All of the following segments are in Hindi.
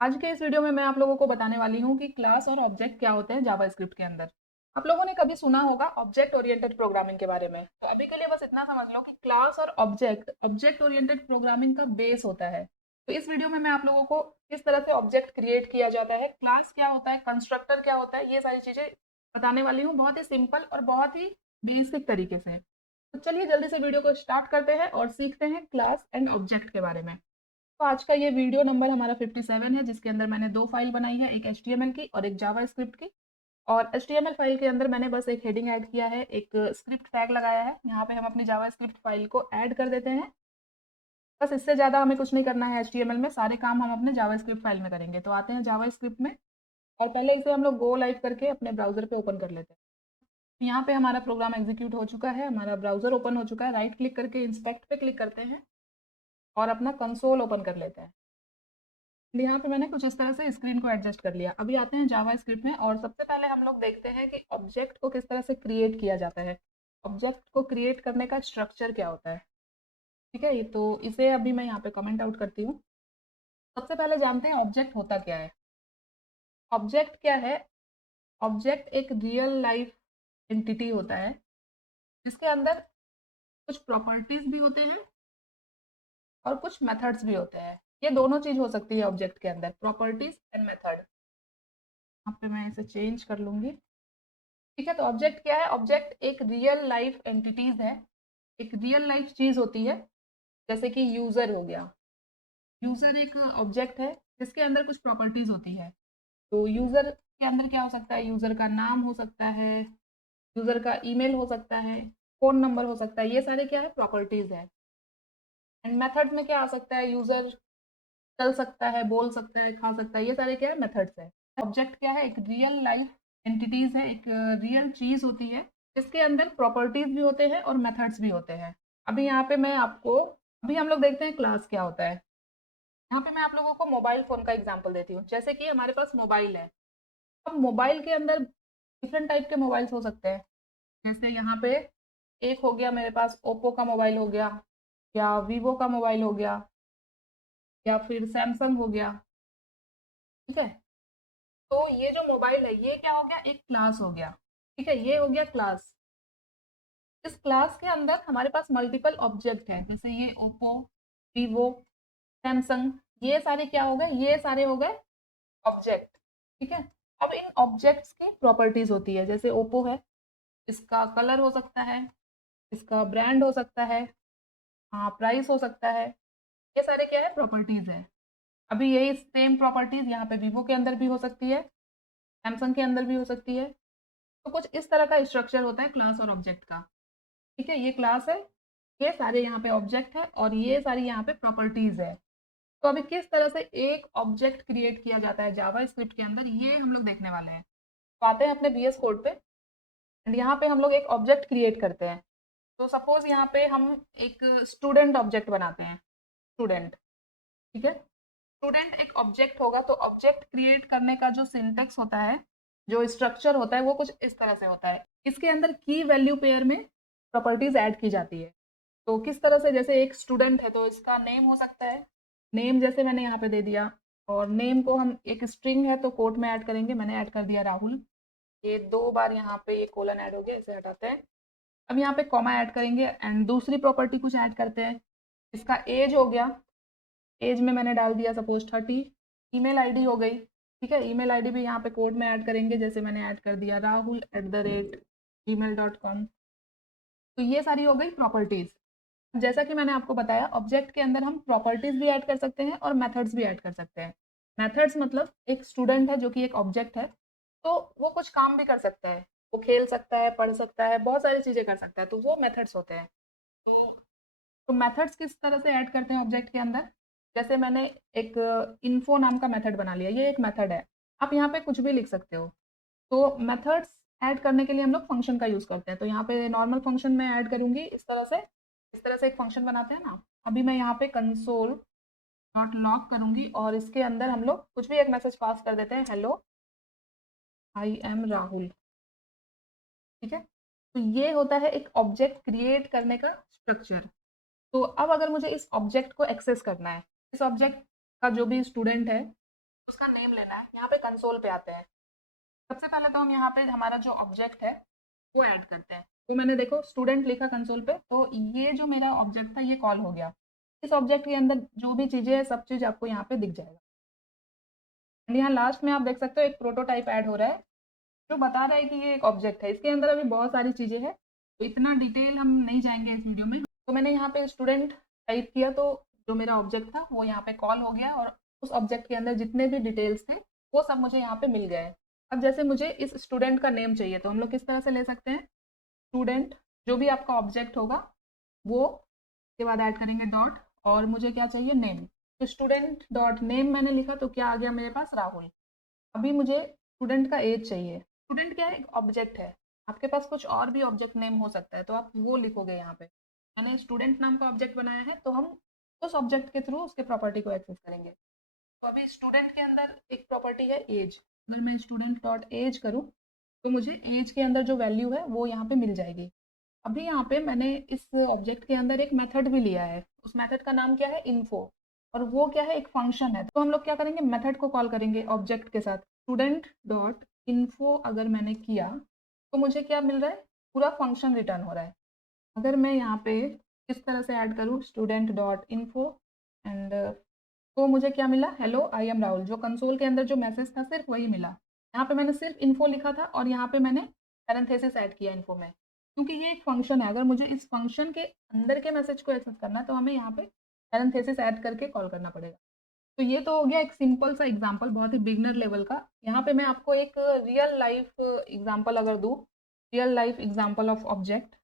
आज के इस वीडियो में मैं आप लोगों को बताने वाली हूँ कि क्लास और ऑब्जेक्ट क्या होते हैं जावास्क्रिप्ट के अंदर। आप लोगों ने कभी सुना होगा ऑब्जेक्ट ओरिएंटेड प्रोग्रामिंग के बारे में। तो अभी के लिए बस इतना समझ लो कि क्लास और ऑब्जेक्ट ओरिएंटेड प्रोग्रामिंग का बेस होता है। तो इस वीडियो में मैं आप लोगों को किस तरह से ऑब्जेक्ट क्रिएट किया जाता है, क्लास क्या होता है, कंस्ट्रक्टर क्या होता है, ये सारी चीजें बताने वाली हूँ बहुत ही सिंपल और बहुत ही बेसिक तरीके से। तो चलिए जल्दी से वीडियो को स्टार्ट करते हैं और सीखते हैं क्लास एंड ऑब्जेक्ट के बारे में। तो आज का ये वीडियो नंबर हमारा 57 है, जिसके अंदर मैंने दो फाइल बनाई है, एक HTML की और एक जावास्क्रिप्ट की। और HTML फाइल के अंदर मैंने बस एक हेडिंग ऐड किया है, एक स्क्रिप्ट टैग लगाया है। यहाँ पे हम अपनी जावास्क्रिप्ट फाइल को ऐड कर देते हैं। बस इससे ज़्यादा हमें कुछ नहीं करना है। HTML में सारे काम हम अपने जावास्क्रिप्ट फाइल में करेंगे। तो आते हैं जावास्क्रिप्ट में और पहले इसे हम लोग गो लाइव करके अपने ब्राउजर पे ओपन कर लेते हैं। यहाँ पे हमारा प्रोग्राम एग्जीक्यूट हो चुका है, हमारा ब्राउजर ओपन हो चुका है। राइट क्लिक करके इंस्पेक्ट पे क्लिक करते हैं और अपना कंसोल ओपन कर लेते हैं। यहाँ पे मैंने कुछ इस तरह से स्क्रीन को एडजस्ट कर लिया। अभी आते हैं जावास्क्रिप्ट में और सबसे पहले हम लोग देखते हैं कि ऑब्जेक्ट को किस तरह से क्रिएट किया जाता है। ऑब्जेक्ट को क्रिएट करने का स्ट्रक्चर क्या होता है। ठीक है, ये तो इसे अभी मैं यहाँ पे कमेंट आउट करती हूँ। सबसे पहले जानते हैं ऑब्जेक्ट होता क्या है। ऑब्जेक्ट क्या है? ऑब्जेक्ट एक रियल लाइफ एंटिटी होता है जिसके अंदर कुछ प्रॉपर्टीज भी होते हैं और कुछ मेथड्स भी होते हैं। ये दोनों चीज हो सकती है ऑब्जेक्ट के अंदर, प्रॉपर्टीज एंड मेथड। यहाँ पे मैं इसे चेंज कर लूंगी। ठीक है, तो ऑब्जेक्ट क्या है? ऑब्जेक्ट एक रियल लाइफ एंटिटीज है, एक रियल लाइफ चीज होती है। जैसे कि यूजर हो गया। यूजर एक ऑब्जेक्ट है जिसके अंदर कुछ प्रॉपर्टीज होती है। तो यूजर के अंदर क्या हो सकता है? यूजर का नाम हो सकता है, यूजर का ईमेल हो सकता है, फोन नंबर हो सकता है। ये सारे क्या है? प्रॉपर्टीज है। एंड मेथड में क्या आ सकता है? यूजर चल सकता है, बोल सकता है, खा सकता है। ये सारे क्या है? मेथड्स है। ऑब्जेक्ट क्या है? एक रियल लाइफ एंटिटीज है, एक रियल चीज होती है जिसके अंदर प्रॉपर्टीज भी होते हैं और मेथड्स भी होते हैं। अभी यहाँ पे मैं आपको, अभी हम लोग देखते हैं क्लास क्या होता है। यहाँ पे मैं आप लोगों को मोबाइल फोन का एग्जांपल देती हूँ। जैसे कि हमारे पास मोबाइल है। अब मोबाइल के अंदर डिफरेंट टाइप के मोबाइल्स हो सकते हैं। जैसे यहाँ पे एक हो गया मेरे पास ओप्पो का मोबाइल हो गया, या वीवो का मोबाइल हो गया, या फिर सैमसंग हो गया। ठीक है, तो ये जो मोबाइल है ये क्या हो गया? एक क्लास हो गया। ठीक है, ये हो गया क्लास। इस क्लास के अंदर हमारे पास मल्टीपल ऑब्जेक्ट हैं, जैसे ये ओप्पो, वीवो, सैमसंग। ये सारे क्या हो गए? ये सारे हो गए ऑब्जेक्ट। ठीक है, अब इन ऑब्जेक्ट्स की प्रॉपर्टीज होती है। जैसे ओप्पो है, इसका कलर हो सकता है, इसका ब्रांड हो सकता है, हाँ प्राइस हो सकता है। ये सारे क्या है? प्रॉपर्टीज है। अभी यही सेम प्रॉपर्टीज यहाँ पे वीवो के अंदर भी हो सकती है, सैमसंग के अंदर भी हो सकती है। तो कुछ इस तरह का स्ट्रक्चर होता है क्लास और ऑब्जेक्ट का। ठीक है, ये क्लास है, ये सारे यहाँ पे ऑब्जेक्ट है और ये सारी यहाँ पे प्रॉपर्टीज है। तो अभी किस तरह से एक ऑब्जेक्ट क्रिएट किया जाता है जावा स्क्रिप्ट के अंदर, ये हम लोग देखने वाले हैं। तो आते हैं अपने VS कोड पे एंड यहाँ पे हम लोग एक ऑब्जेक्ट क्रिएट करते हैं। तो सपोज यहाँ पे हम एक स्टूडेंट ऑब्जेक्ट बनाते हैं। स्टूडेंट, ठीक है, स्टूडेंट एक ऑब्जेक्ट होगा। तो ऑब्जेक्ट क्रिएट करने का जो सिंटेक्स होता है, जो स्ट्रक्चर होता है, वो कुछ इस तरह से होता है। इसके अंदर की वैल्यू पेयर में प्रॉपर्टीज ऐड की जाती है। तो किस तरह से? जैसे एक स्टूडेंट है तो इसका नेम हो सकता है, नेम जैसे मैंने यहाँ पे दे दिया। और नेम को हम, एक स्ट्रिंग है तो कोट में ऐड करेंगे, मैंने ऐड कर दिया राहुल। ये दो बार यहाँ पे ये कोलन ऐड हो गया, इसे हटाते हैं। अब यहाँ पे कॉमा ऐड करेंगे एंड दूसरी प्रॉपर्टी कुछ ऐड करते हैं। इसका एज हो गया, एज में मैंने डाल दिया सपोज 30। ईमेल आईडी हो गई। ठीक है, ईमेल आईडी भी यहाँ पे कोड में ऐड करेंगे, जैसे मैंने ऐड कर दिया rahul@gmail.com। तो ये सारी हो गई प्रॉपर्टीज। जैसा कि मैंने आपको बताया, ऑब्जेक्ट के अंदर हम प्रॉपर्टीज भी ऐड कर सकते हैं और मेथड्स भी ऐड कर सकते हैं। मेथड्स मतलब एक स्टूडेंट है जो कि एक ऑब्जेक्ट है, तो वो कुछ काम भी कर सकता है, वो खेल सकता है, पढ़ सकता है, बहुत सारी चीजें कर सकता है, तो वो मेथड्स होते हैं। तो मेथड्स किस तरह से ऐड करते हैं ऑब्जेक्ट के अंदर? जैसे मैंने एक इन्फो नाम का मेथड बना लिया, ये एक मेथड है। आप यहाँ पे कुछ भी लिख सकते हो। तो मेथड्स ऐड करने के लिए हम लोग फंक्शन का यूज करते हैं। तो यहाँ पे नॉर्मल फंक्शन में ऐड करूंगी इस तरह से। इस तरह से एक फंक्शन बनाते हैं ना। अभी मैं यहाँ पे कंसोल डॉट लॉग करूंगी और इसके अंदर हम लोग कुछ भी एक मैसेज पास कर देते हैं, हेलो आई एम राहुल। ठीक है, तो ये होता है एक ऑब्जेक्ट क्रिएट करने का स्ट्रक्चर। तो अब अगर मुझे इस ऑब्जेक्ट को एक्सेस करना है, इस ऑब्जेक्ट का जो भी स्टूडेंट है उसका नेम लेना है। यहाँ पे कंसोल पे आते हैं। सबसे पहले तो हम यहाँ पे हमारा जो ऑब्जेक्ट है वो ऐड करते हैं। तो मैंने देखो स्टूडेंट लिखा कंसोल पे, तो ये जो मेरा ऑब्जेक्ट था ये कॉल हो गया। इस ऑब्जेक्ट के अंदर जो भी चीज़ें हैं सब चीज़ आपको यहाँ पे दिख जाएगा। एंड यहाँ लास्ट में आप देख सकते हो एक प्रोटोटाइप ऐड हो रहा है जो बता रहा है कि ये एक ऑब्जेक्ट है। इसके अंदर अभी बहुत सारी चीज़ें हैं, तो इतना डिटेल हम नहीं जाएंगे इस वीडियो में। तो मैंने यहाँ पे स्टूडेंट टाइप किया तो जो मेरा ऑब्जेक्ट था वो यहाँ पे कॉल हो गया, और उस ऑब्जेक्ट के अंदर जितने भी डिटेल्स थे वो सब मुझे यहाँ पे मिल गए। अब जैसे मुझे इस स्टूडेंट का नेम चाहिए, तो हम लोग किस तरह से ले सकते हैं, स्टूडेंट जो भी आपका ऑब्जेक्ट होगा वो के बाद ऐड करेंगे डॉट, और मुझे क्या चाहिए, नेम। तो स्टूडेंट डॉट नेम मैंने लिखा तो क्या आ गया मेरे पास, राहुल। अभी मुझे स्टूडेंट का एज चाहिए। स्टूडेंट क्या है, एक ऑब्जेक्ट है। आपके पास कुछ और भी ऑब्जेक्ट नेम हो सकता है, तो आप वो लिखोगे यहाँ पे। मैंने स्टूडेंट नाम का ऑब्जेक्ट बनाया है, तो हम उस ऑब्जेक्ट के थ्रू उसके प्रॉपर्टी को एक्सेस करेंगे। तो अभी स्टूडेंट के अंदर एक प्रॉपर्टी है एज। अगर मैं स्टूडेंट डॉट एज करूँ तो मुझे एज के अंदर जो वैल्यू है वो यहाँ पे मिल जाएगी। अभी यहाँ पे मैंने इस ऑब्जेक्ट के अंदर एक मेथड भी लिया है। उस मेथड का नाम क्या है, इन्फो। और वो क्या है, एक फंक्शन है। तो हम लोग क्या करेंगे, मेथड को कॉल करेंगे ऑब्जेक्ट के साथ। स्टूडेंट डॉट इन्फो अगर मैंने किया तो मुझे क्या मिल रहा है, पूरा फंक्शन रिटर्न हो रहा है। अगर मैं यहाँ पे इस तरह से ऐड करूँ स्टूडेंट डॉट इन्फो एंड, तो मुझे क्या मिला, हेलो आई एम राहुल। जो कंसोल के अंदर जो मैसेज था सिर्फ वही मिला। यहाँ पे मैंने सिर्फ इन्फो लिखा था और यहाँ पे मैंने पैरेंथेसिस ऐड किया इन्फो में, क्योंकि ये एक फंक्शन है। अगर मुझे इस फंक्शन के अंदर के मैसेज को एक्सेस करना है तो हमें यहाँ पे पैरेंथेसिस ऐड करके कॉल करना पड़ेगा। तो ये तो हो गया एक सिंपल सा एग्जांपल, बहुत ही बिगनर लेवल का। यहाँ पे मैं आपको एक रियल लाइफ एग्जांपल अगर दूँ, real life example of object,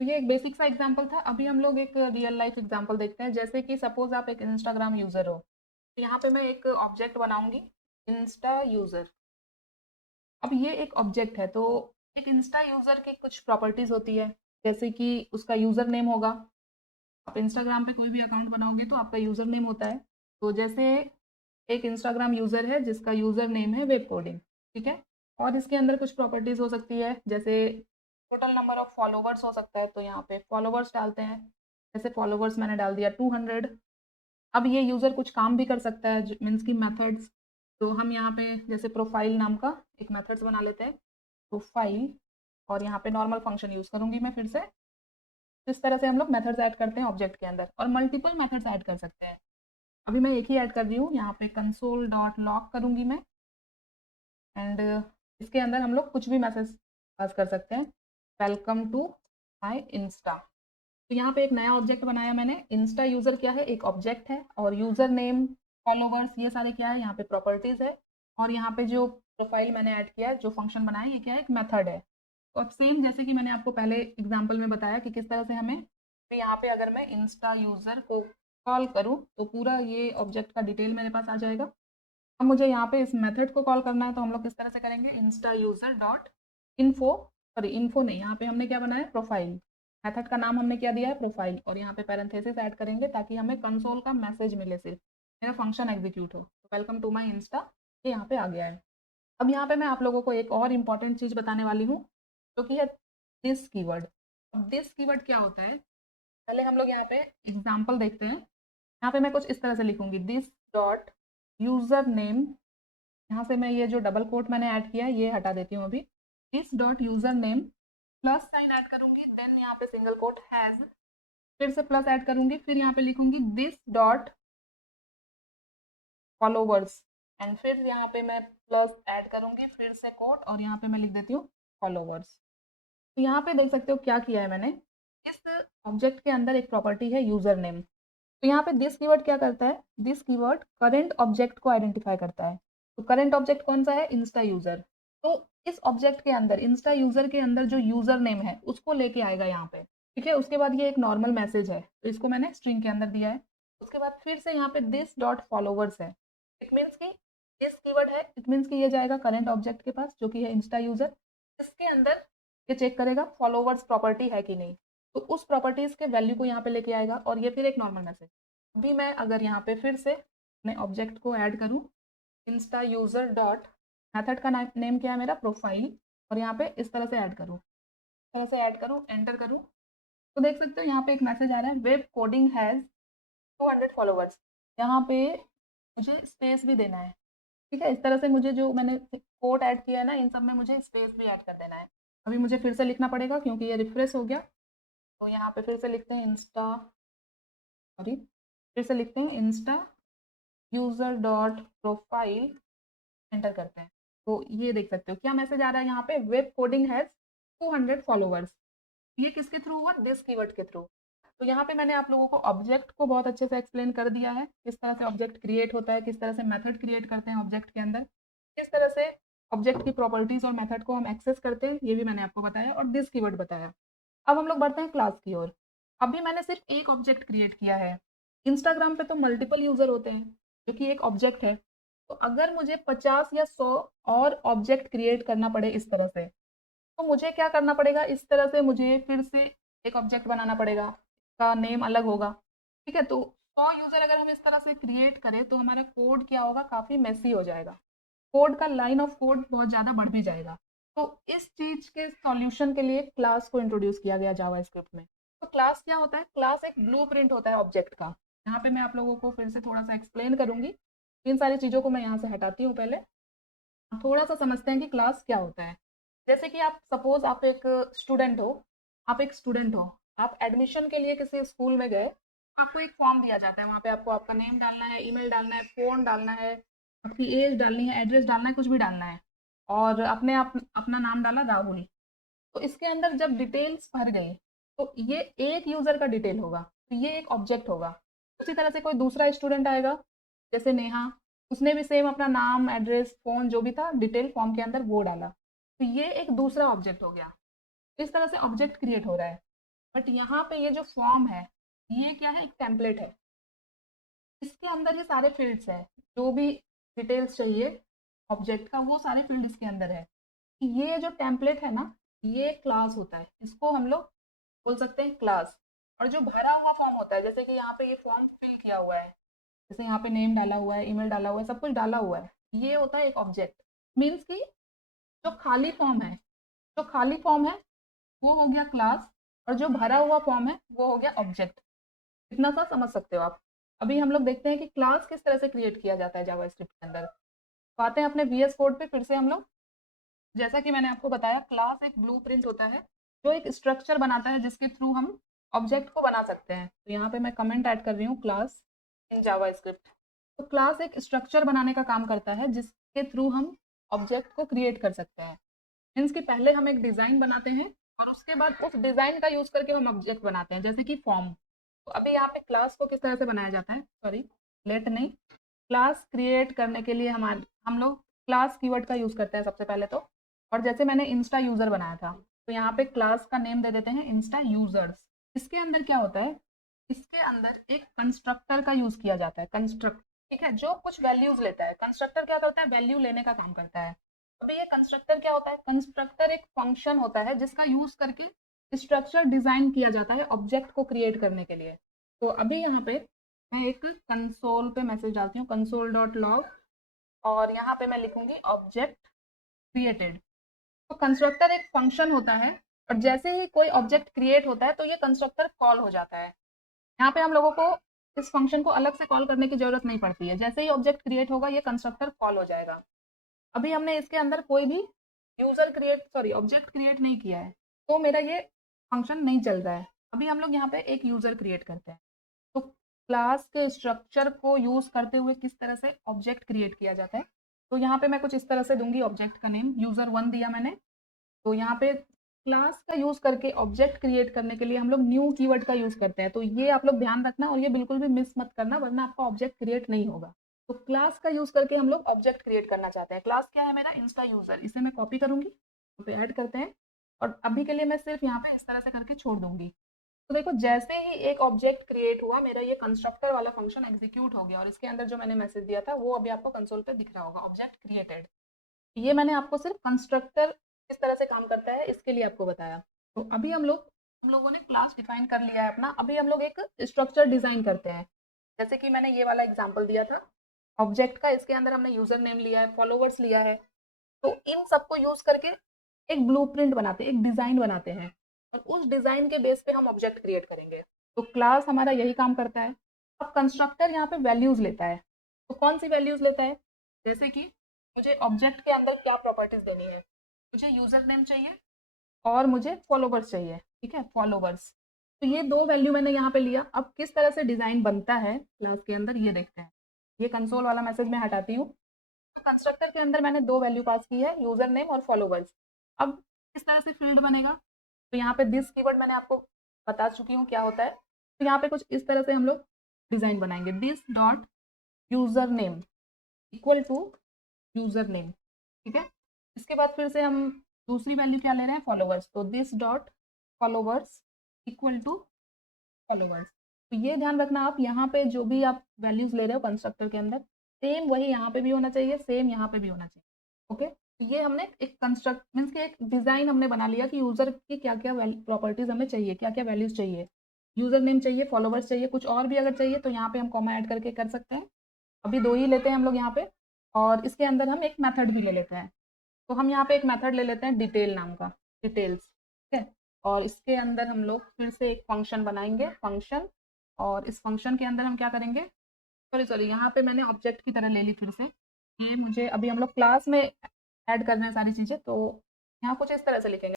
तो ये एक बेसिक सा एग्जांपल था। अभी हम लोग एक रियल लाइफ एग्जांपल देखते हैं। जैसे कि सपोज आप एक इंस्टाग्राम यूज़र हो, तो यहाँ पे मैं एक ऑब्जेक्ट बनाऊंगी, इंस्टा यूज़र। अब ये एक ऑब्जेक्ट है, तो एक इंस्टा यूज़र की कुछ प्रॉपर्टीज़ होती है, जैसे कि उसका यूज़र नेम होगा। आप इंस्टाग्राम पे कोई भी अकाउंट बनाओगे तो आपका यूज़र नेम होता है। तो जैसे एक इंस्टाग्राम यूज़र है जिसका यूज़र नेम है वेब कोडिंग, ठीक है। और इसके अंदर कुछ प्रॉपर्टीज़ हो सकती है, जैसे टोटल नंबर ऑफ फॉलोवर्स हो सकता है, तो यहाँ पे फॉलोवर्स डालते हैं। जैसे फॉलोवर्स मैंने डाल दिया 200। अब ये यूज़र कुछ काम भी कर सकता है, मीन्स की मेथड्स। तो हम यहाँ पे जैसे प्रोफाइल नाम का एक मेथड्स बना लेते हैं, प्रोफाइल, और यहाँ पे नॉर्मल फंक्शन यूज़ करूँगी मैं फिर से। इस तरह से हम लोग मेथड्स ऐड करते हैं ऑब्जेक्ट के अंदर, और मल्टीपल मेथड्स ऐड कर सकते हैं। अभी मैं एक ही ऐड कर रही हूँ, यहाँ पे कंसोल डॉट लॉग करूँगी मैं, एंड इसके अंदर हम लोग कुछ भी मैसेज पास कर सकते हैं, वेलकम टू माई इंस्टा। तो यहाँ पे एक नया ऑब्जेक्ट बनाया मैंने। इंस्टा यूज़र क्या है, एक ऑब्जेक्ट है, और यूज़र नेम, फॉलोवर्स, ये सारे क्या है, यहाँ पे प्रॉपर्टीज़ है। और यहाँ पे जो प्रोफाइल मैंने ऐड किया है, जो फंक्शन बनाया है, ये क्या है, एक मेथड है। तो अब सेम जैसे कि मैंने आपको पहले एग्जांपल में बताया कि किस तरह से हमें, तो यहाँ पे अगर मैं इंस्टा यूज़र को कॉल करूँ तो पूरा ये ऑब्जेक्ट का डिटेल मेरे पास आ जाएगा। अब मुझे यहाँ पे इस मेथड को कॉल करना है, तो हम लोग किस तरह से करेंगे, Insta user dot info, sorry info नहीं, यहाँ पे हमने क्या बनाया, प्रोफाइल। मेथड का नाम हमने क्या दिया है, प्रोफाइल, और यहाँ पे पैरेंथेसिस ऐड करेंगे ताकि हमें कंसोल का मैसेज मिले, सिर्फ मेरा फंक्शन एग्जीक्यूट हो। तो वेलकम टू माई इंस्टा, ये यहाँ पे आ गया है। अब यहाँ पे मैं आप लोगों को एक और इम्पॉर्टेंट चीज़ बताने वाली हूँ, जो कि है दिस कीवर्ड। अब दिस कीवर्ड क्या होता है, पहले हम लोग यहाँ पे एग्जाम्पल देखते हैं। यहाँ पे मैं कुछ इस तरह से लिखूंगी, दिस डॉट यूज़र नेम। यहाँ से मैं ये जो डबल कोट मैंने ऐड किया है ये हटा देती हूँ अभी। This dot user name, plus sign add करूंगी, देन यहाँ पे सिंगल कोट हैज़, फिर से प्लस ऐड करूंगी, फिर यहाँ पे लिखूंगी दिस डॉट फॉलोवर्स, एंड फिर यहाँ पे मैं प्लस ऐड करूंगी, फिर से कोट, और यहाँ पे मैं लिख देती हूँ फॉलोवर्स। तो यहाँ पे देख सकते हो क्या किया है मैंने, इस ऑब्जेक्ट के अंदर एक प्रॉपर्टी है यूज़र नेम। तो यहाँ पे दिस कीवर्ड क्या करता है, दिस कीवर्ड करंट ऑब्जेक्ट को आइडेंटिफाई करता है। तो करंट ऑब्जेक्ट कौन सा है, इंस्टा यूज़र। तो इस ऑब्जेक्ट के अंदर, इंस्टा यूज़र के अंदर जो यूज़र नेम है उसको लेके आएगा यहाँ पे, ठीक है। उसके बाद ये एक नॉर्मल मैसेज है, तो इसको मैंने स्ट्रिंग के अंदर दिया है। उसके बाद फिर से यहाँ पे दिस डॉट फॉलोवर्स है। इट मीन्स की दिस कीवर्ड है, इट मीन्स की ये जाएगा करंट ऑब्जेक्ट के पास जो कि है इंस्टा यूज़र। इसके अंदर ये चेक करेगा फॉलोवर्स प्रॉपर्टी है कि नहीं, तो उस प्रॉपर्टीज के वैल्यू को यहाँ पे लेके आएगा, और ये फिर एक नॉर्मल मैसेज। अभी मैं अगर यहाँ पे फिर से अपने ऑब्जेक्ट को ऐड करूँ, इंस्टा यूज़र डॉट, मेथड का नेम क्या है मेरा, प्रोफाइल, और यहाँ पे इस तरह से ऐड करूँ, इस तरह से ऐड करूँ, एंटर करूँ, तो देख सकते हो यहाँ पे एक मैसेज आ रहा है, वेब कोडिंग हैज़ 200 फॉलोवर्स। यहाँ पे मुझे स्पेस भी देना है। ठीक है, इस तरह से मुझे जो मैंने कोट ऐड किया है ना, इन सब में मुझे स्पेस भी ऐड कर देना है। अभी मुझे फिर से लिखना पड़ेगा क्योंकि ये रिफ्रेश हो गया। तो यहाँ पे फिर से लिखते हैं इंस्टा, सॉरी, फिर से लिखते हैं Insta user dot profile, enter करते हैं। तो ये देख सकते हो क्या मैसेज आ रहा है यहाँ पे, वेब कोडिंग हैज़ 200 फॉलोवर्स। ये किसके थ्रू हुआ, दिस कीवर्ड के थ्रू। तो यहाँ पे मैंने आप लोगों को ऑब्जेक्ट को बहुत अच्छे से एक्सप्लेन कर दिया है, किस तरह से ऑब्जेक्ट क्रिएट होता है, किस तरह से मेथड क्रिएट करते हैं ऑब्जेक्ट के अंदर, किस तरह से ऑब्जेक्ट की प्रॉपर्टीज और मेथड को हम एक्सेस करते हैं, ये भी मैंने आपको बताया, और दिस कीवर्ड बताया। अब हम लोग बढ़ते हैं क्लास की ओर। अभी मैंने सिर्फ एक ऑब्जेक्ट क्रिएट किया है। इंस्टाग्राम पे तो मल्टीपल यूजर होते हैं, जो कि एक ऑब्जेक्ट है। तो अगर मुझे 50 या 100 और ऑब्जेक्ट क्रिएट करना पड़े इस तरह से, तो मुझे क्या करना पड़ेगा, इस तरह से मुझे फिर से एक ऑब्जेक्ट बनाना पड़ेगा, का नेम अलग होगा। ठीक है, तो 100 यूजर अगर हम इस तरह से क्रिएट करें तो हमारा कोड क्या होगा, काफी मेसी हो जाएगा। कोड का लाइन ऑफ कोड बहुत ज़्यादा बढ़ भी जाएगा। तो इस चीज़ के सॉल्यूशन के लिए क्लास को इंट्रोड्यूस किया गया जावास्क्रिप्ट में। तो क्लास क्या होता है, क्लास एक ब्लूप्रिंट होता है ऑब्जेक्ट का। यहाँ पे मैं आप लोगों को फिर से थोड़ा सा एक्सप्लेन करूंगी। इन सारी चीज़ों को मैं यहाँ से हटाती हूँ पहले, थोड़ा सा समझते हैं कि क्लास क्या होता है। जैसे कि आप सपोज आप एक स्टूडेंट हो, आप एडमिशन के लिए किसी स्कूल में गए, आपको एक फॉर्म दिया जाता है, वहाँ पे आपको आपका नेम डालना है, ईमेल डालना है, फ़ोन डालना है, आपकी एज डालनी है, एड्रेस डालना है, कुछ भी डालना है, और आपने अपना नाम डाला राहुल। तो इसके अंदर जब डिटेल्स भर गई, तो ये एक यूज़र का डिटेल होगा, तो ये एक ऑब्जेक्ट होगा। उसी तरह से कोई दूसरा स्टूडेंट आएगा, जैसे नेहा, उसने भी सेम अपना नाम, एड्रेस, फ़ोन जो भी था डिटेल फॉर्म के अंदर वो डाला, तो ये एक दूसरा ऑब्जेक्ट हो गया। इस तरह से ऑब्जेक्ट क्रिएट हो रहा है। बट यहाँ पे ये जो फॉर्म है, ये क्या है, एक टेम्पलेट है। इसके अंदर ये सारे फील्ड्स हैं, जो भी डिटेल्स चाहिए ऑब्जेक्ट का, वो सारे फील्ड इसके अंदर है। ये जो टेम्पलेट है ना, ये क्लास होता है, इसको हम लोग बोल सकते हैं क्लास। और जो भरा हुआ फॉर्म होता है, जैसे कि यहाँ पे ये फॉर्म फिल किया हुआ है, जैसे यहाँ पे नेम डाला हुआ है, ईमेल डाला हुआ है, सब कुछ डाला हुआ है, ये होता है एक ऑब्जेक्ट। मीन्स कि जो खाली फॉर्म है, जो खाली फॉर्म है वो हो गया क्लास, और जो भरा हुआ फॉर्म है वो हो गया ऑब्जेक्ट। इतना सा समझ सकते हो आप। अभी हम लोग देखते हैं कि क्लास किस तरह से क्रिएट किया जाता है जावास्क्रिप्ट के अंदर। तो आते हैं अपने वीएस कोड पे फिर से हम लोग। जैसा कि मैंने आपको बताया, क्लास एक ब्लूप्रिंट होता है, जो एक स्ट्रक्चर बनाता है जिसके थ्रू हम ऑब्जेक्ट को बना सकते हैं। तो यहाँ पे मैं कमेंट ऐड कर रही हूँ, क्लास इन जावास्क्रिप्ट। तो क्लास एक स्ट्रक्चर बनाने का काम करता है जिसके थ्रू हम ऑब्जेक्ट को क्रिएट कर सकते हैं। मीन्स कि पहले हम एक डिज़ाइन बनाते हैं, और उसके बाद उस डिज़ाइन का यूज़ करके हम ऑब्जेक्ट बनाते हैं, जैसे कि फॉर्म। तो अभी यहाँ पे क्लास को किस तरह से बनाया जाता है, सॉरी, लेट नहीं, क्लास क्रिएट करने के लिए हम लोग क्लास कीवर्ड का यूज़ करते हैं सबसे पहले तो। और जैसे मैंने इंस्टा यूज़र बनाया था, तो यहाँ पे क्लास का नेम दे देते हैं इंस्टा यूज़र्स। इसके अंदर क्या होता है, इसके अंदर एक कंस्ट्रक्टर का यूज़ किया जाता है, कंस्ट्रक्ट। ठीक है, जो कुछ वैल्यूज लेता है, कंस्ट्रक्टर क्या करता है, वैल्यू लेने का काम करता है। अभी ये कंस्ट्रक्टर क्या होता है, कंस्ट्रक्टर एक फंक्शन होता है जिसका यूज करके स्ट्रक्चर डिजाइन किया जाता है ऑब्जेक्ट को क्रिएट करने के लिए। तो अभी यहाँ पे मैं एक कंसोल पे मैसेज डालती हूँ, कंसोल डॉट लॉग, और यहाँ पे मैं लिखूंगी ऑब्जेक्ट क्रिएटेड। तो कंस्ट्रक्टर एक फंक्शन होता है, और जैसे ही कोई ऑब्जेक्ट क्रिएट होता है तो ये कंस्ट्रक्टर कॉल हो जाता है। यहाँ पे हम लोगों को इस फंक्शन को अलग से कॉल करने की जरूरत नहीं पड़ती है, जैसे ही ऑब्जेक्ट क्रिएट होगा ये कंस्ट्रक्टर कॉल हो जाएगा। अभी हमने इसके अंदर कोई भी ऑब्जेक्ट क्रिएट नहीं किया है, तो मेरा ये फंक्शन नहीं चल रहा है। अभी हम लोग यहाँ पे एक यूजर क्रिएट करते हैं। तो क्लास के स्ट्रक्चर को यूज करते हुए किस तरह से ऑब्जेक्ट क्रिएट किया जाता है, तो यहाँ पे मैं कुछ इस तरह से दूंगी, ऑब्जेक्ट का नेम यूजर 1 दिया मैंने। तो यहाँ पे क्लास का यूज करके ऑब्जेक्ट क्रिएट करने के लिए हम लोग न्यू कीवर्ड का यूज करते हैं, तो ये आप लोग ध्यान रखना, और ये बिल्कुल भी मिस मत करना, वरना आपका ऑब्जेक्ट क्रिएट नहीं होगा। तो क्लास का यूज करके हम लोग ऑब्जेक्ट क्रिएट करना चाहते हैं। क्लास क्या है मेरा, इंस्टा यूजर, इसे मैं कॉपी करूंगी, यहाँ पे ऐड करते हैं, और अभी के लिए मैं सिर्फ यहाँ पे इस तरह से करके छोड़ दूंगी। तो देखो, जैसे ही एक ऑब्जेक्ट क्रिएट हुआ, मेरा ये कंस्ट्रक्टर वाला फंक्शन एग्जीक्यूट हो गया, और इसके अंदर जो मैंने मैसेज दिया था वो अभी आपको कंसोल पे दिख रहा होगा, ऑब्जेक्ट क्रिएटेड। ये मैंने आपको सिर्फ कंस्ट्रक्टर किस तरह से काम करता है इसके लिए आपको बताया। तो अभी हम लोगों ने क्लास डिफाइन कर लिया है अपना। अभी हम लोग एक स्ट्रक्चर डिजाइन करते हैं, जैसे कि मैंने ये वाला एग्जांपल दिया था ऑब्जेक्ट का, इसके अंदर हमने यूजर नेम लिया है, फॉलोवर्स लिया है। तो इन सबको यूज करके एक ब्लूप्रिंट बनाते हैं, एक डिजाइन बनाते हैं, और उस डिजाइन के बेस पे हम ऑब्जेक्ट क्रिएट करेंगे। तो क्लास हमारा यही काम करता है। अब कंस्ट्रक्टर यहाँ पे वैल्यूज लेता है, तो कौन सी वैल्यूज लेता है, जैसे कि मुझे ऑब्जेक्ट के अंदर क्या प्रॉपर्टीज देनी है, मुझे यूजर नेम चाहिए और मुझे फॉलोवर्स चाहिए, ठीक है, फॉलोवर्स। तो ये दो वैल्यू मैंने यहाँ पे लिया। अब किस तरह से डिजाइन बनता है क्लास के अंदर ये देखते हैं। ये कंसोल वाला मैसेज मैं हटाती हूँ। तो कंस्ट्रक्टर के अंदर मैंने दो वैल्यू पास की है, यूजर नेम और फॉलोवर्स। अब किस तरह से फील्ड बनेगा, तो यहाँ पे दिस कीवर्ड मैंने आपको बता चुकी हूँ क्या होता है। तो यहाँ पे कुछ इस तरह से हम लोग डिजाइन बनाएंगे, this dot user name equal to user name, ठीक है। इसके बाद फिर से हम दूसरी वैल्यू क्या ले रहे हैं, फॉलोवर्स, तो this dot followers equal to followers. तो ये ध्यान रखना आप, यहाँ पे जो भी आप वैल्यूज ले रहे हो कंस्ट्रक्टर के अंदर, सेम वही यहाँ पे भी होना चाहिए, सेम यहाँ पे भी होना चाहिए। ओके, तो ये हमने एक कंस्ट्रक्ट मीन्स के एक डिजाइन हमने बना लिया कि यूजर की क्या क्या प्रॉपर्टीज हमें चाहिए, क्या क्या वैल्यूज चाहिए, यूजर नेम चाहिए, फॉलोवर्स चाहिए, कुछ और भी अगर चाहिए तो यहाँ पे हम कॉमा ऐड करके कर सकते हैं। अभी दो ही लेते हैं हम लोग यहाँ पे, और इसके अंदर हम एक मेथड भी ले लेते हैं। तो हम यहाँ पे एक मेथड ले लेते हैं डिटेल नाम का, डिटेल्स, ठीक है। और इसके अंदर हम लोग फिर से एक फंक्शन बनाएंगे, फंक्शन, और इस फंक्शन के अंदर हम क्या करेंगे, सॉरी सॉरी, यहाँ पे मैंने ऑब्जेक्ट की तरह ले ली फिर से। ये मुझे अभी हम लोग क्लास में ऐड करना है सारी चीज़ें, तो यहाँ कुछ इस तरह से लिखेंगे।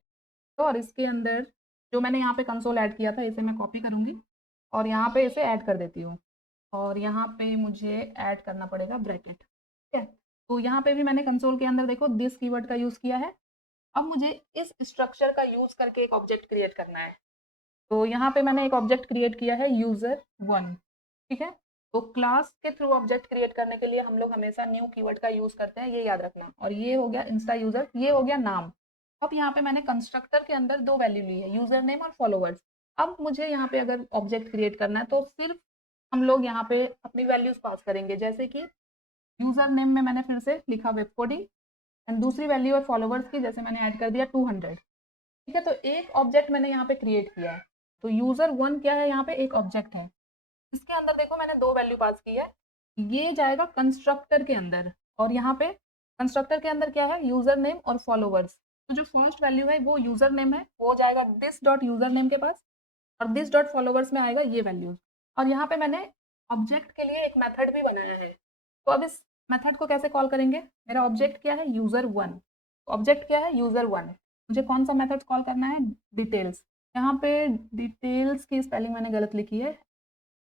तो और इसके अंदर जो मैंने यहाँ पे कंसोल ऐड किया था इसे मैं कॉपी करूँगी और यहाँ पे इसे ऐड कर देती हूँ, और यहाँ पे मुझे ऐड करना पड़ेगा ब्रैकेट, ठीक है। तो यहाँ पे भी मैंने कंसोल के अंदर देखो दिस कीवर्ड का यूज़ किया है। अब मुझे इस स्ट्रक्चर का यूज़ करके एक ऑब्जेक्ट क्रिएट करना है। तो यहाँ पे मैंने एक ऑब्जेक्ट क्रिएट किया है यूज़र वन, ठीक है। तो क्लास के थ्रू ऑब्जेक्ट क्रिएट करने के लिए हम लोग हमेशा न्यू कीवर्ड का यूज़ करते हैं, ये याद रखना। और ये हो गया इंस्टा यूज़र, ये हो गया नाम। अब यहाँ पे मैंने कंस्ट्रक्टर के अंदर दो वैल्यू ली है, यूज़र नेम और फॉलोवर्स। अब मुझे यहाँ पे अगर ऑब्जेक्ट क्रिएट करना है तो सिर्फ हम लोग यहाँ पे अपनी वैल्यूज पास करेंगे, जैसे कि यूज़र नेम में मैंने फिर से लिखा वेब कोडिंग, एंड दूसरी वैल्यू है फॉलोवर्स की, जैसे मैंने ऐड कर दिया 200, ठीक है। तो एक ऑब्जेक्ट मैंने यहाँ पे क्रिएट किया है। तो यूज़र वन क्या है, यहाँ पे एक ऑब्जेक्ट है। इसके अंदर देखो मैंने दो वैल्यू पास की है, ये जाएगा कंस्ट्रक्टर के अंदर, और यहाँ पे कंस्ट्रक्टर के अंदर क्या है, यूज़र नेम और फॉलोवर्स। तो जो फर्स्ट वैल्यू है वो यूज़र नेम है, वो जाएगा दिस डॉट यूज़र नेम के पास, और दिस डॉट फॉलोवर्स में आएगा ये वैल्यूज। और यहाँ पे मैंने ऑब्जेक्ट के लिए एक मेथड भी बनाया है। तो अब इस मेथड को कैसे कॉल करेंगे, मेरा ऑब्जेक्ट क्या है, यूज़र वन। ऑब्जेक्ट क्या है, यूज़र वन। मुझे कौन सा मेथड कॉल करना है, डिटेल्स। यहाँ पे डिटेल्स की स्पेलिंग मैंने गलत लिखी है,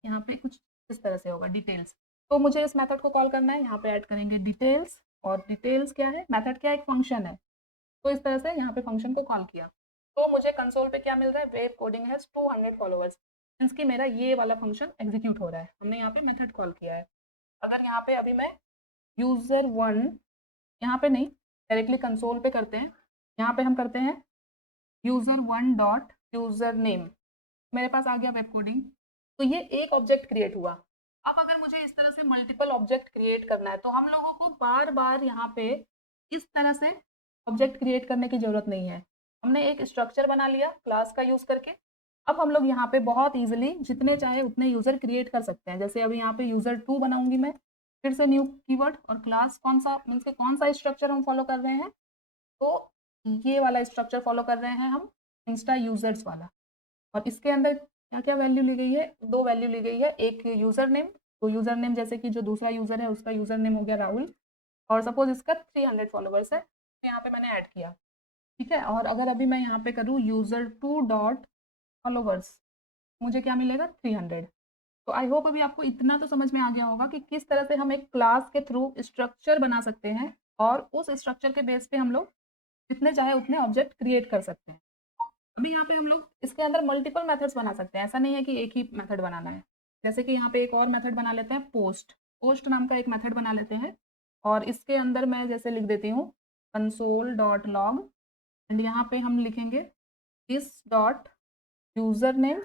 यहाँ पे कुछ इस तरह से होगा डिटेल्स। तो मुझे इस मेथड को कॉल करना है, यहाँ पे ऐड करेंगे डिटेल्स, और डिटेल्स क्या है, मेथड क्या है, एक फंक्शन है। तो इस तरह से यहाँ पे फंक्शन को कॉल किया। तो मुझे कंसोल पे क्या मिल रहा है, web coding has 200 followers, means कि मेरा ये वाला फंक्शन एग्जीक्यूट हो रहा है, हमने यहाँ पे मेथड कॉल किया है। अगर यहाँ पे अभी मैं यूज़र वन, यहाँ पे नहीं, डायरेक्टली कंसोल पे करते हैं, यहाँ पे हम करते हैं user one dot user name, मेरे पास आ गया वेब कोडिंग। तो ये एक ऑब्जेक्ट क्रिएट हुआ। अब अगर मुझे इस तरह से मल्टीपल ऑब्जेक्ट क्रिएट करना है तो हम लोगों को बार बार यहाँ पे इस तरह से ऑब्जेक्ट क्रिएट करने की ज़रूरत नहीं है। हमने एक स्ट्रक्चर बना लिया क्लास का यूज़ करके। अब हम लोग यहाँ पे बहुत ईजिली जितने चाहे उतने यूज़र क्रिएट कर सकते हैं। जैसे अभी यहाँ पे यूज़र टू बनाऊंगी मैं, फिर से न्यू कीवर्ड, और क्लास कौन सा मीन्स के कौन सा स्ट्रक्चर हम फॉलो कर रहे हैं, तो ये वाला स्ट्रक्चर फॉलो कर रहे हैं हम, इंस्टा यूजर्स वाला। और इसके अंदर क्या-क्या वैल्यू ली गई है, दो वैल्यू ली गई है, एक यूज़र नेम। तो यूज़र नेम जैसे कि जो दूसरा यूज़र है उसका यूज़र नेम हो गया राहुल, और सपोज़ इसका 300 फॉलोवर्स है, तो यहाँ पे मैंने ऐड किया, ठीक है। और अगर अभी मैं यहाँ पे करूँ यूज़र टू डॉट फॉलोवर्स, मुझे क्या मिलेगा, 300। तो आई होप अभी आपको इतना तो समझ में आ गया होगा कि किस तरह से हम एक क्लास के थ्रू स्ट्रक्चर बना सकते हैं, और उस स्ट्रक्चर के बेस पे हम लोग जितने चाहे उतने ऑब्जेक्ट क्रिएट कर सकते हैं। अभी यहाँ पे हम लोग इसके अंदर मल्टीपल मेथड्स बना सकते हैं, ऐसा नहीं है कि एक ही मेथड बनाना है। जैसे कि यहाँ पे एक और मेथड बना लेते हैं, पोस्ट। पोस्ट नाम का एक मेथड बना लेते हैं, और इसके अंदर मैं जैसे लिख देती हूँ कंसोल डॉट लॉग, एंड यहाँ पे हम लिखेंगे this dot user name,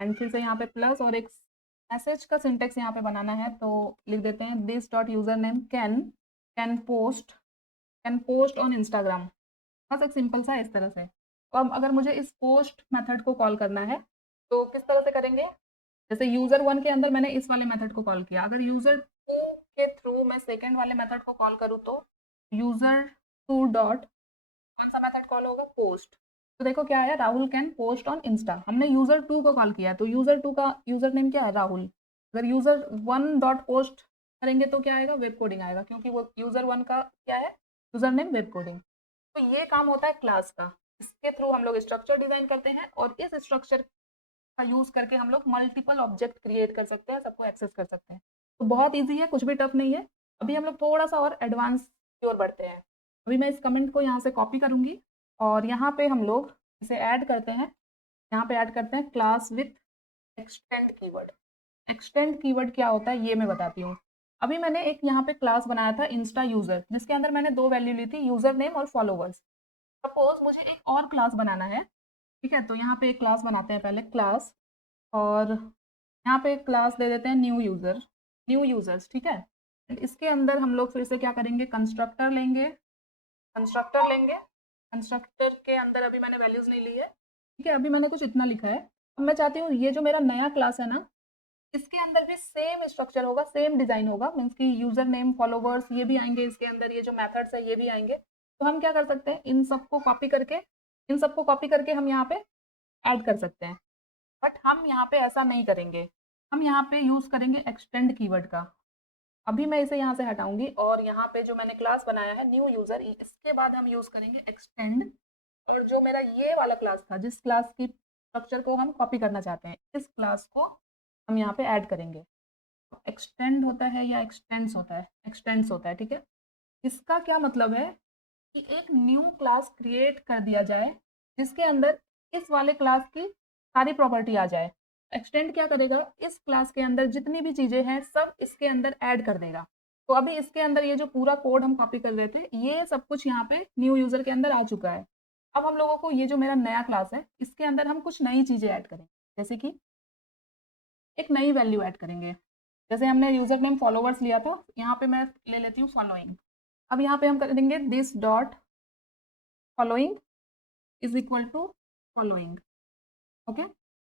and फिर से यहाँ पे प्लस, और एक मैसेज का सिंटेक्स यहाँ पे बनाना है, तो लिख देते हैं this dot user name can post on Instagram. बस एक सिंपल सा इस तरह से। तो अब अगर मुझे इस पोस्ट मेथड को कॉल करना है तो किस तरह से करेंगे, जैसे यूज़र वन के अंदर मैंने इस वाले मेथड को कॉल किया, अगर यूज़र टू के थ्रू मैं सेकेंड वाले मेथड को कॉल करूँ तो यूज़र टू डॉट कौन सा मेथड कॉल होगा, पोस्ट। तो देखो क्या है, Rahul can post on Insta, हमने यूज़र टू को कॉल किया, तो यूज़र टू का यूज़र नेम क्या है, राहुल। अगर यूज़र वन डॉट पोस्ट करेंगे तो क्या आएगा, वेब कोडिंग आएगा, क्योंकि वो यूज़र 1 का क्या है, यूज़र नेम वेब कोडिंग। तो ये काम होता है क्लास का, इसके थ्रू हम लोग स्ट्रक्चर डिज़ाइन करते हैं और इस स्ट्रक्चर का यूज़ करके हम लोग मल्टीपल ऑब्जेक्ट क्रिएट कर सकते हैं, सबको एक्सेस कर सकते हैं। तो बहुत ईज़ी है, कुछ भी टफ नहीं है। अभी हम लोग थोड़ा-सा और एडवांस की ओर बढ़ते हैं। अभी मैं इस कमेंट को यहाँ से कॉपी करूँगी और यहाँ पे हम लोग इसे ऐड करते हैं। यहाँ पे ऐड करते हैं class with extend keyword. Extend keyword क्या होता है ये मैं बताती हूँ। अभी मैंने एक यहाँ पे क्लास बनाया था इंस्टा यूज़र, जिसके अंदर मैंने 2 वैल्यू ली थी, यूज़र नेम और फॉलोवर्स। सपोज़ मुझे एक और क्लास बनाना है, ठीक है? तो यहाँ पे एक क्लास बनाते हैं पहले क्लास, और यहाँ पे एक क्लास दे देते हैं न्यू यूज़र, न्यू यूज़र्स, ठीक है? इसके अंदर हम लोग फिर से क्या करेंगे, कंस्ट्रक्टर लेंगे, कंस्ट्रक्टर लेंगे। कंस्ट्रक्टर के अंदर अभी मैंने वैल्यूज़ नहीं ली है, ठीक है? अभी मैंने कुछ इतना लिखा है। अब मैं चाहती हूँ ये जो मेरा नया क्लास है ना, इसके अंदर भी सेम स्ट्रक्चर होगा, सेम डिज़ाइन होगा, मीन्स कि यूज़र नेम, फॉलोवर्स ये भी आएँगे इसके अंदर, ये जो मेथड्स है ये भी आएँगे। तो हम क्या कर सकते हैं, इन सबको कॉपी करके हम यहाँ पे ऐड कर सकते हैं। बट हम यहाँ पे ऐसा नहीं करेंगे, हम यहाँ पे यूज़ करेंगे एक्सटेंड कीवर्ड का। अभी मैं इसे यहाँ से हटाऊँगी और यहाँ पे जो मैंने क्लास बनाया है न्यू यूज़र, इसके बाद हम यूज़ करेंगे एक्सटेंड, और जो मेरा ये वाला क्लास था, जिस क्लास की स्ट्रक्चर को हम कॉपी करना चाहते हैं, इस क्लास को हम यहाँ पे ऐड करेंगे। एक्सटेंड होता है या एक्सटेंड्स होता है? एक्सटेंड्स होता है, ठीक है? इसका क्या मतलब है कि एक न्यू क्लास क्रिएट कर दिया जाए, जिसके अंदर इस वाले क्लास की सारी प्रॉपर्टी आ जाए। एक्सटेंड क्या करेगा, इस क्लास के अंदर जितनी भी चीज़ें हैं सब इसके अंदर ऐड कर देगा। तो अभी इसके अंदर ये जो पूरा कोड हम कॉपी कर रहे थे, ये सब कुछ यहाँ पे न्यू यूज़र के अंदर आ चुका है। अब हम लोगों को ये जो मेरा नया क्लास है, इसके अंदर हम कुछ नई चीज़ें ऐड करेंगे, जैसे कि एक नई वैल्यू ऐड करेंगे। जैसे हमने यूज़र नेम फॉलोवर्स लिया था, यहाँ पे मैं ले लेती हूँ फॉलोइंग। अब यहाँ पे हम कर देंगे this dot following is equal to following, okay.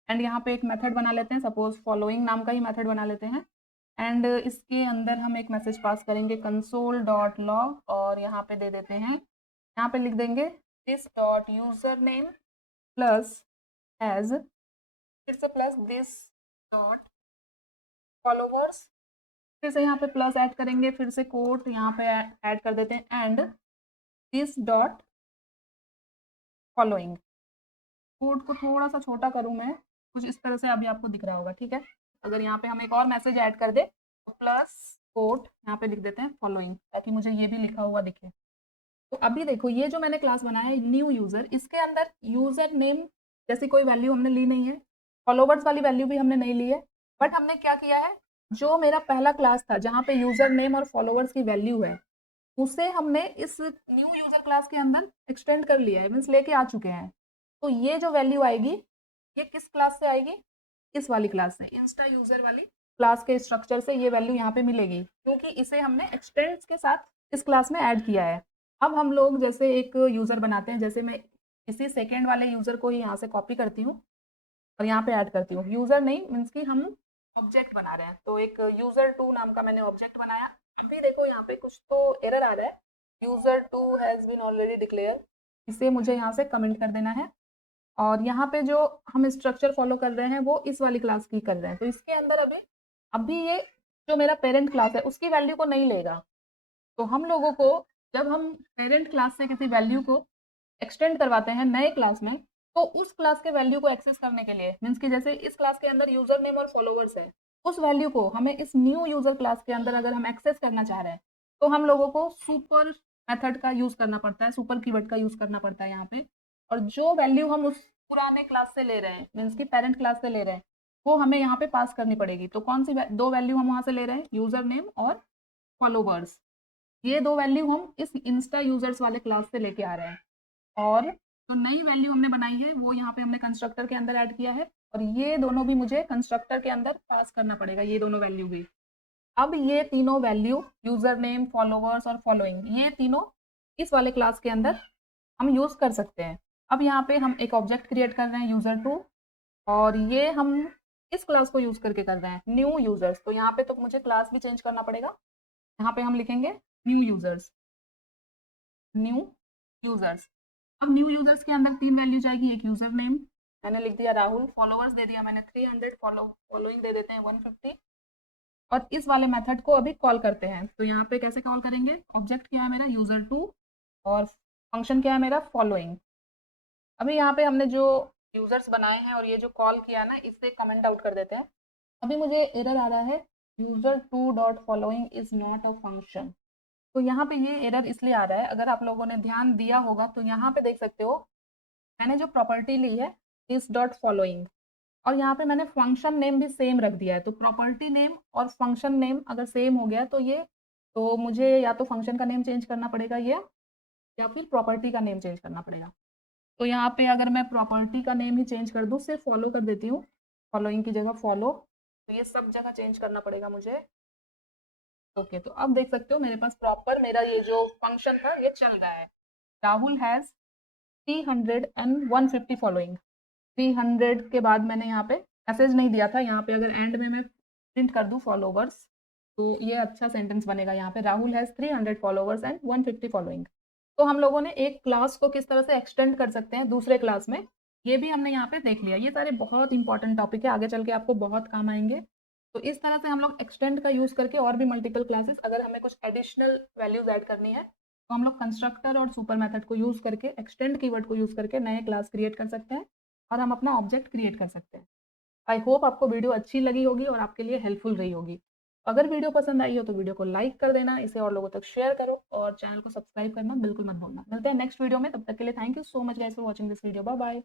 And यहाँ पे एक मेथड बना लेते हैं, सपोज फॉलोइंग नाम का ही मेथड बना लेते हैं। एंड इसके अंदर हम एक मैसेज पास करेंगे कंसोल डॉट लॉग, और यहाँ पे दे देते हैं, यहाँ पे लिख देंगे this dot user name plus age, फिर से प्लस दिस डॉट फॉलोवर्स, फिर से यहाँ पे प्लस ऐड करेंगे, फिर से कोट यहाँ पे ऐड कर देते हैं, and this dot following. Code को थोड़ा सा छोटा करूँ मैं, कुछ इस तरह से अभी आपको दिख रहा होगा, ठीक है? अगर यहाँ पे हम एक और मैसेज ऐड कर दे तो प्लस कोट यहाँ पे लिख देते हैं फॉलोइंग, ताकि मुझे ये भी लिखा हुआ दिखे। तो अभी देखो ये जो मैंने क्लास बनाया है न्यू यूज़र, इसके अंदर यूज़र नेम जैसी कोई वैल्यू हमने ली नहीं है, फॉलोवर्स वाली वैल्यू भी हमने नहीं ली है, बट हमने क्या किया है, जो मेरा पहला क्लास था जहाँ पे यूज़र नेम और फॉलोवर्स की वैल्यू है, उसे हमने इस न्यू यूज़र क्लास के अंदर एक्सटेंड कर लिया है, मीन्स लेके आ चुके हैं। तो ये जो वैल्यू आएगी, ये किस क्लास से आएगी, इस वाली क्लास से, इंस्टा यूज़र वाली क्लास के स्ट्रक्चर से ये वैल्यू यहाँ पे मिलेगी, क्योंकि इसे हमने एक्सटेंड्स के साथ इस क्लास में ऐड किया है। अब हम लोग जैसे एक यूज़र बनाते हैं, जैसे मैं इसी सेकेंड वाले यूज़र को ही यहाँ से कॉपी करती हूँ और यहाँ पे ऐड करती हूँ। यूज़र नहीं, मीन्स कि हम ऑब्जेक्ट बना रहे हैं, तो एक यूज़र 2 नाम का मैंने ऑब्जेक्ट बनाया। अभी देखो यहाँ पे कुछ तो एरर आ रहा है, user 2 has been already declare, इसे मुझे यहाँ से कमेंट कर देना है। और यहाँ पे जो हम स्ट्रक्चर फॉलो कर रहे हैं वो इस वाली क्लास की कर रहे हैं, तो इसके अंदर अभी अभी ये जो मेरा पेरेंट क्लास है उसकी वैल्यू को नहीं लेगा। तो हम लोगों को जब हम पेरेंट क्लास से किसी वैल्यू को एक्सटेंड करवाते हैं नए क्लास में, तो उस क्लास के वैल्यू को एक्सेस करने के लिए, मीन्स कि जैसे इस क्लास के अंदर यूजर नेम और फॉलोवर्स है, उस वैल्यू को हमें इस न्यू यूजर क्लास के अंदर अगर हम एक्सेस करना चाह रहे हैं, तो हम लोगों को सुपर मेथड का यूज करना पड़ता है, सुपर कीवर्ड का यूज करना पड़ता है यहाँ पे। और जो वैल्यू हम उस पुराने क्लास से ले रहे हैं, मीन्स कि पेरेंट क्लास से ले रहे हैं, वो हमें यहाँ पे पास करनी पड़ेगी। तो कौन सी दो वैल्यू हम वहाँ से ले रहे हैं, यूजर नेम और फॉलोवर्स, ये दो वैल्यू हम इस इंस्टा यूजर्स वाले क्लास से लेके आ रहे हैं। और जो नई वैल्यू हमने बनाई है वो यहाँ पे हमने कंस्ट्रक्टर के अंदर ऐड किया है, और ये दोनों भी मुझे कंस्ट्रक्टर के अंदर पास करना पड़ेगा, ये दोनों वैल्यू भी। अब ये तीनों वैल्यू यूजर नेम, फॉलोवर्स और फॉलोइंग, ये तीनों इस वाले क्लास के अंदर हम यूज कर सकते हैं। अब यहाँ पे हम एक ऑब्जेक्ट क्रिएट कर रहे हैं यूजर 2, और ये हम इस क्लास को यूज करके कर रहे हैं न्यू यूजर्स। तो यहाँ पे तो मुझे क्लास भी चेंज करना पड़ेगा, यहाँ पे हम लिखेंगे न्यू यूजर्स, न्यू यूजर्स। अब न्यू यूजर्स के अंदर 3 वैल्यू जाएगी, एक यूजर नेम मैंने लिख दिया राहुल, फॉलोवर्स दे दिया मैंने 300, फॉलोइंग दे देते हैं 150, और इस वाले मेथड को अभी कॉल करते हैं। तो यहाँ पे कैसे कॉल करेंगे, ऑब्जेक्ट क्या है मेरा user2 और फंक्शन क्या है मेरा फॉलोइंग। अभी यहाँ पे हमने जो यूजर्स बनाए हैं और ये जो कॉल किया ना, इससे कमेंट आउट कर देते हैं। अभी मुझे एरर आ रहा है user2 dot following is not a function. तो यहाँ पे ये एरर इसलिए आ रहा है, अगर आप लोगों ने ध्यान दिया होगा तो यहाँ पे देख सकते हो मैंने जो प्रॉपर्टी ली है इस डॉट फॉलोइंग, और यहाँ पे मैंने फंक्शन नेम भी सेम रख दिया है। तो प्रॉपर्टी नेम और फंक्शन नेम अगर सेम हो गया तो ये, तो मुझे या तो फंक्शन का नेम चेंज करना पड़ेगा ये, या फिर प्रॉपर्टी का नेम चेंज करना पड़ेगा। तो यहाँ पे अगर मैं प्रॉपर्टी का नेम ही चेंज कर दूँ, सिर्फ फॉलो कर देती हूँ, फॉलोइंग की जगह फॉलो, तो ये सब जगह चेंज करना पड़ेगा मुझे। ओके, तो अब देख सकते हो मेरे पास प्रॉपर मेरा ये जो फंक्शन था ये चल रहा है। Rahul has 300 and 150 following. 300 के बाद मैंने यहाँ पे मैसेज नहीं दिया था, यहाँ पे अगर एंड में मैं प्रिंट कर दूँ फॉलोवर्स, तो ये अच्छा सेंटेंस बनेगा यहाँ पे, Rahul has 300 followers and 150 following. तो हम लोगों ने एक क्लास को किस तरह से एक्सटेंड कर सकते हैं दूसरे क्लास में, ये भी हमने यहाँ पे देख लिया। ये सारे बहुत इंपॉर्टेंट टॉपिक है, आगे चल के आपको बहुत काम आएंगे। तो इस तरह से हम लोग एक्सटेंड का यूज़ करके और भी मल्टीपल क्लासेस, अगर हमें कुछ एडिशनल वैल्यूज ऐड करनी है तो हम लोग कंस्ट्रक्टर और सुपर मेथड को यूज़ करके, एक्सटेंड कीवर्ड को यूज़ करके नए क्लास क्रिएट कर सकते हैं और हम अपना ऑब्जेक्ट क्रिएट कर सकते हैं। आई होप आपको वीडियो अच्छी लगी होगी और आपके लिए हेल्पफुल रही होगी। अगर वीडियो पसंद आई हो तो वीडियो को लाइक कर देना, इसे और लोगों तक शेयर करो और चैनल को सब्सक्राइब करना बिल्कुल मत भूलना। मिलते हैं नेक्स्ट वीडियो में, तब तक के लिए thank you so much guys for watching this video. Bye bye.